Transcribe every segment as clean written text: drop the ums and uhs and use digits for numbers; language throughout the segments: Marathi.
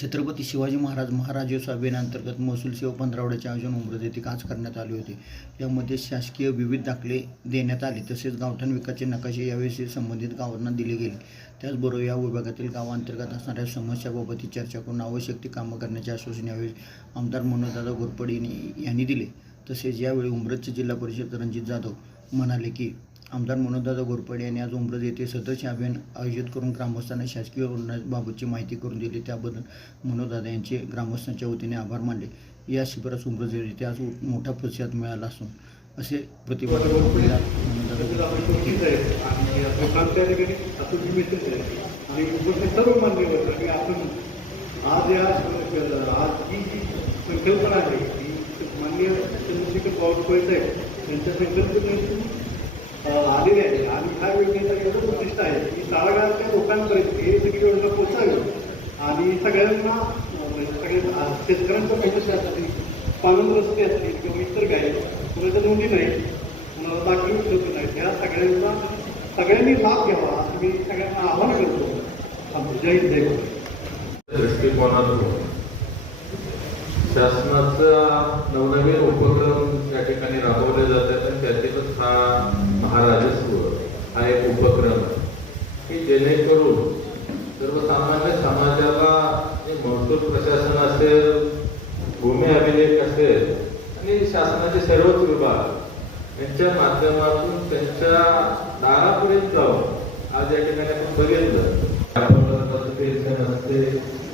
छत्रपती शिवाजी महाराज महाराजोत्सव अभियानांतर्गत महसूल सेवा पंधरवड्याचे आयोजन उमरज येथे आज करण्यात आले होते. यामध्ये शासकीय विविध दाखले देण्यात आले तसेच गावठाण विकासाचे नकाशे याविषयी संबंधित गावांना दिले गेले. त्याचबरोबर या विभागातील गावांतर्गत असणाऱ्या समस्याबाबत चर्चा करून आवश्यक ती कामं करण्याचे आश्वासन यावेळी आमदार मनोजदादा घोरपडे यांनी दिले. तसेच यावेळी उमरजचे जिल्हा परिषद रणजित जाधव म्हणाले की आमदार मनोजदादा घोरपडे यांनी आज उमरज येथे सदस्य अभियान आयोजित करून ग्रामस्थांना शासकीय योजनांबाबतची माहिती करून दिली. त्याबद्दल मनोजदादा यांचे ग्रामस्थांच्या वतीने आभार मानले. या शिबिरास उमरज येथे आज मोठा प्रतिसाद मिळाला असून असे प्रतिपादन आलेले आहे आणि ह्या योजनेचा उद्दिष्ट आहे की तळागाळातल्या लोकांपर्यंत हे सगळी योजना पोहोचावी आणि सगळ्यांना सगळ्या शेतकऱ्यांच्या पैशासाठी पालन रस्ते असतील किंवा इतर काय कुणाच्या नोंदी नाही कुणाला दाखल उपलब्ध नाहीत ह्या सगळ्यांनी लाभ घ्यावा असं मी सगळ्यांना आवाहन करतो. जय हिंद जय दृष्टिकोनातून शासनाचा नवनवीन उपक्रम त्या ठिकाणी राबवले जातात आणि त्यातीलच हा महाराजस्व हा एक उपक्रम आहे की जेणेकरून सर्वसामान्य समाजाला महसूल प्रशासन असेल, भूमी अभिलेख असेल आणि शासनाचे सर्वच विभाग यांच्या माध्यमातून त्यांच्या दारापर्यंत जाऊन आज या ठिकाणी आपण बघितलं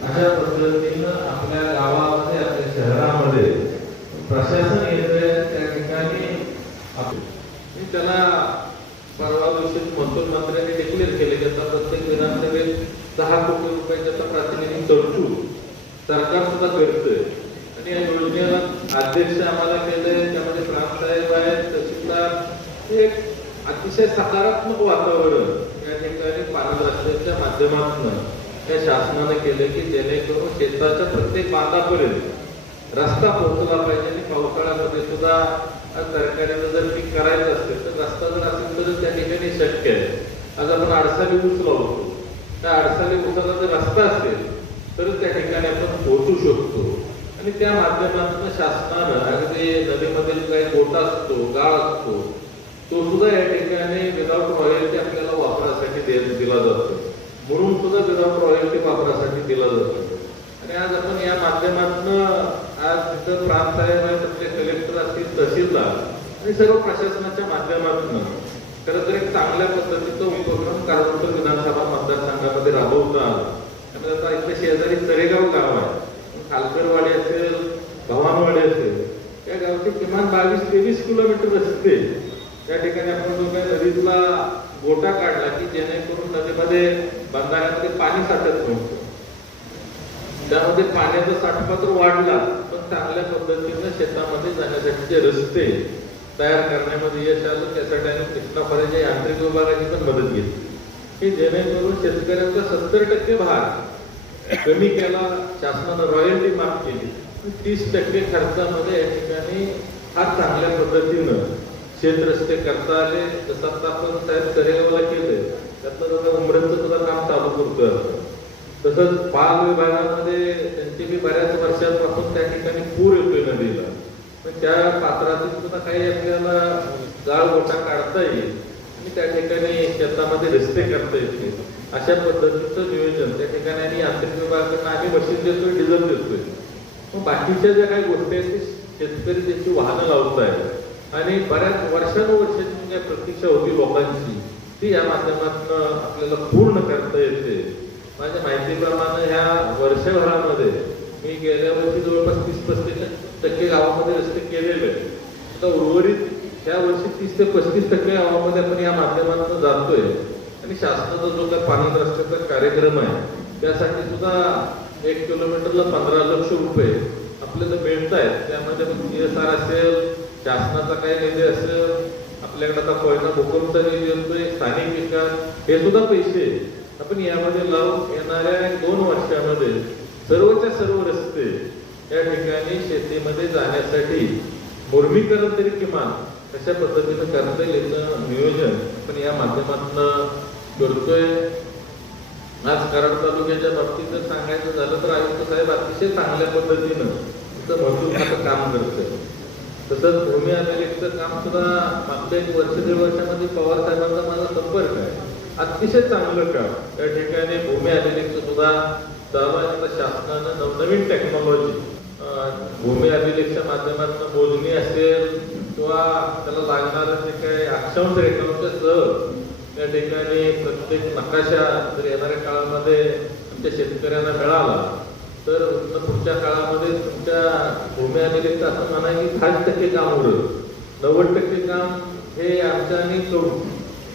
अशा पद्धतीनं आपल्या गावामध्ये आपल्या शहरामध्ये प्रशासन येते त्या ठिकाणी त्याला परवा दिवशी महसूल मंत्र्यांनी डिक्लेअर केले की आता प्रत्येक विधानसभेत 10 कोटी रुपयाचा प्रातिनिधिक तरतूद सरकार सुद्धा करतोय आणि या योजनेला अध्यक्ष आम्हाला केले त्यामध्ये प्रांतसाहेब आहेत, तहसीलदार एक अतिशय सकारात्मक वातावरण या ठिकाणी पारदर्शकतेच्या माध्यमातून त्या शासनाने केले की जेणेकरून शेताच्या प्रत्येक बांधापर्यंत रस्ता पोहोचला पाहिजे आणि पावसाळ्यामध्ये सुद्धा तरकारीचं जर पीक करायचं असेल तर रस्ता जर असेल तर त्या ठिकाणी शक्य आहे. आज आपण आडसाली ऊस लावतो, त्या आडसाली ऊसाला जर रस्ता असेल तर त्या ठिकाणी आपण पोहोचू शकतो आणि त्या माध्यमातून शासनानं अगदी नदीमधील काही गोटा असतो, गाळ असतो, तो सुद्धा या ठिकाणी विदाउट रॉयल्टी आपल्याला वापरासाठी दिला जातो, म्हणून सुद्धा विदाउट रॉयल्टी वापरासाठी दिला जातो. आणि आज आपण या माध्यमातून आज तिथं प्रांतसाहेब आहेत, आपले कलेक्टर असतील, तहसीलदार आणि सर्व प्रशासनाच्या माध्यमातून खरं तर एक चांगल्या पद्धतीचा उपक्रम कारंजा विधानसभा मतदारसंघामध्ये राबवता आणि आता इथे शेजारी तरेगाव गाव आहे, खालकरवाडी असेल, भवानवाडी असेल, त्या गावचे किमान 22-23 किलोमीटर रस्ते त्या ठिकाणी आपण जो काही नदीतला गोटा काढला की जेणेकरून नदीमध्ये बंधाऱ्यामध्ये पाणी साठत नव्हतं, त्यामध्ये पाण्याचा साठपात्र वाढला पण चांगल्या पद्धतीनं शेतामध्ये जाण्यासाठीचे रस्ते तयार करण्यामध्ये यश आलं. त्यासाठी आम्ही कृष्णा फळेच्या यांत्रिक विभागाची पण मदत घेतली की जेणेकरून शेतकऱ्यांचा 70% भार कमी केला, शासनानं रॉयल्टी माफ केली, 30% खर्चामध्ये या ठिकाणी फार चांगल्या पद्धतीनं शेत रस्ते करता आले. जसं आता आपण साहेब तरेगावला केले त्यातलं उमरजचं सुद्धा काम चालू करतोय. तसंच पाल विभागामध्ये त्यांची बी बऱ्याच वर्षांपासून त्या ठिकाणी पूर येतोय नदीला, पण त्या पात्रातून सुद्धा काही आपल्याला गाळ गोटा काढता येईल आणि त्या ठिकाणी शेतामध्ये रस्ते करता येतील अशा पद्धतीचं नियोजन त्या ठिकाणी आणि यांत्रिक विभागाकडनं आम्ही मशीन देतोय, डिझेल देतोय. मग बाकीच्या ज्या काही गोष्टी आहेत ते शेतकरी त्याची वाहनं लावतायत आणि बऱ्याच वर्षानुवर्षांची ज्या प्रतीक्षा होती लोकांची ती या माध्यमातून आपल्याला पूर्ण करता येते. माझ्या माहितीप्रमाणे ह्या वर्षभरामध्ये मी गेल्या वर्षी जवळपास 30-35% गावामध्ये रस्ते केलेले आहेत. आता उर्वरित ह्या वर्षी 30 ते 35% गावामध्ये आपण या माध्यमातून जातोय आणि शासनाचा जो काही पाणी रस्त्याचा कार्यक्रम आहे त्यासाठी सुद्धा 1 किलोमीटरला 15 लक्ष रुपये आपल्याला मिळत आहेत. त्यामध्ये CSR असेल, शासनाचा काही निधी असेल, आपल्याकडे आता कोयना भूकंपचा निधी येतोय, स्थानिक विकास, हे सुद्धा पैसे आपण यामध्ये लावून येणाऱ्या 2 वर्षामध्ये सर्वच्या सर्व रस्ते या ठिकाणी शेतीमध्ये जाण्यासाठी मुर्मीकरण तरी किमान कशा पद्धतीनं करता येईल याचं नियोजन आपण या माध्यमातून करतोय. आज कराड तालुक्याच्या बाबतीत जर सांगायचं झालं तर आयुक्त साहेब अतिशय चांगल्या पद्धतीनं तिथं महसूल खातं काम करतं. तसंच भूमी अभिलेखचं काम सुद्धा मागच्या 1 वर्ष 1.5 वर्षामध्ये पवार साहेबांचा माझा संपर्क आहे. अतिशय चांगलं काम त्या ठिकाणी भूमी अभिलेखचं सुद्धा चालू आहे. आता शासनानं नवनवीन टेक्नॉलॉजी भूमी अभिलेखच्या माध्यमातून मोजणी असेल किंवा त्याला लागणारं जे काही अक्षांश रेखांशासह त्या ठिकाणी प्रत्येक नकाशा जर येणाऱ्या काळामध्ये आमच्या शेतकऱ्यांना मिळाला तर पुढच्या काळामध्ये तुमच्या भूमी अभिलेखचं असं म्हणा की 60% काम उरलं, 90% काम हे आमच्याने करू,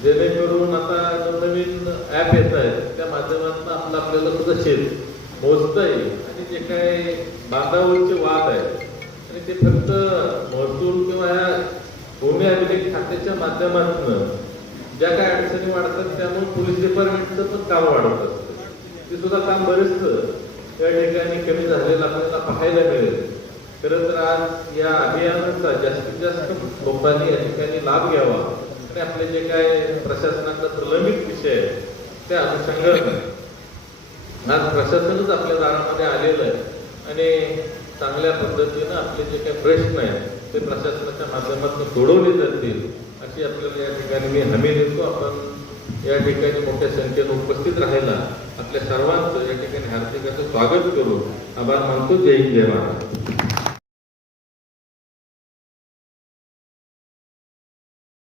जेणेकरून आता नवीन ॲप येत आहेत त्या माध्यमातून आपल्याला सुद्धा शेत मोजता येईल आणि जे काही बांधावरचे वाद आहेत आणि ते फक्त महसूल किंवा या भूमी अभिलेख खात्याच्या माध्यमातून ज्या काही अडचणी वाढतात त्यामुळे पोलीस डिपार्टमेंटचं पण काम वाढत असतं. ते सुद्धा काम बरेचसं या ठिकाणी कमी झालेलं आपल्याला पाहायला मिळेल. खरं तर आज या अभियानाचा जास्तीत जास्त लोकांनी या ठिकाणी लाभ घ्यावा आणि आपले जे काय प्रशासनाचा प्रलंबित विषय आहे त्या अनुषंगाने आज प्रशासनच आपल्या दारामध्ये आलेलं आहे आणि चांगल्या पद्धतीनं आपले जे काही प्रश्न आहेत ते प्रशासनाच्या माध्यमातून सोडवले जातील अशी आपल्याला या ठिकाणी मी हमी देतो. आपण या ठिकाणी मोठ्या संख्येने उपस्थित राहायला आपल्या सर्वांचं या ठिकाणी हार्दिक असं स्वागत करून आभार मानतो. जय हिंद, जय महाराष्ट्र.